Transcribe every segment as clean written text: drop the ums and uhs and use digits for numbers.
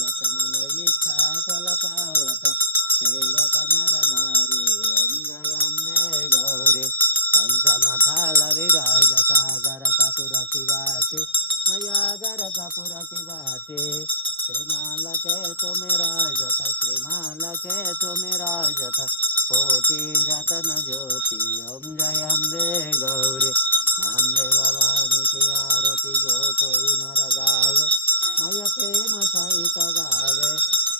पावत मन इच्छा फल पावत सेवक नर नारी ओम जय अम्बे गौरी कंचन थाल विराजत गर कपूर की बाती मैया गर कपूर की बाती श्रीमाल के तुम राजत श्रीमाल के तुम राजत कोटि रतन ज्योति ओम जय अम्बे गौरी अम्बे भवानी की आरती जो कोई नर गावे मय प्रेम सहित गावे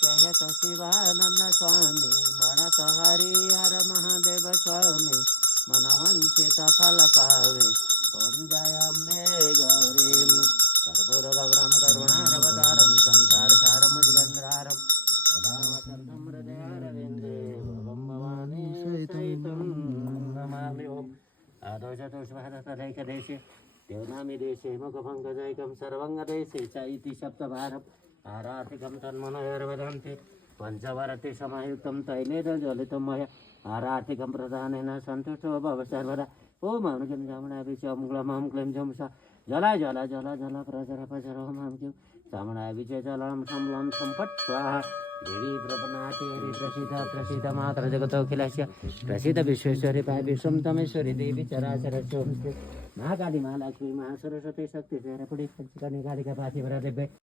कहत शिवानंद स्वामी बनत हरिहर महादेव स्वामी मन वंचित फल पावे ओम जय अम्बे गौरी कर्पूर गौरम करुणारवतारम संसार सारम मुजगंधरारम सदा वसंतम हृदयारविंदे भवम भवानी सहितं नमामि ओम आदोषतोषभारतदैकदेशे देवनामी देशे मुखपङ्कजैकं सर्वङ्गदेशे च इति सप्तभारम् आराधिकं तन्मनोर्वदन्ति पञ्चवरति समायुक्तं तैलेन ज्वलितं मया आराधिकं प्रदानेन सन्तुष्टो भव सर्वदा ॐ अनुजं जामणाभिषं ग्लमं क्लीं जं स जला जला जला जला प्रजर प्रजर मां क्लीं जामणाभिषे जलं संलं संपत् स्वाहा देवी प्रपन्नाथेरि प्रसिद्ध प्रसिद्ध मात्र जगतोऽखिलस्य प्रसिद्ध विश्वेश्वरी पाय विश्वं तमेश्वरी देवी चराचर सोमस्ते महाकाली महालक्ष्मी महासरस्वती शक्ति चेरपुडी पंचकन्या कालिका पार्थिवरा देवी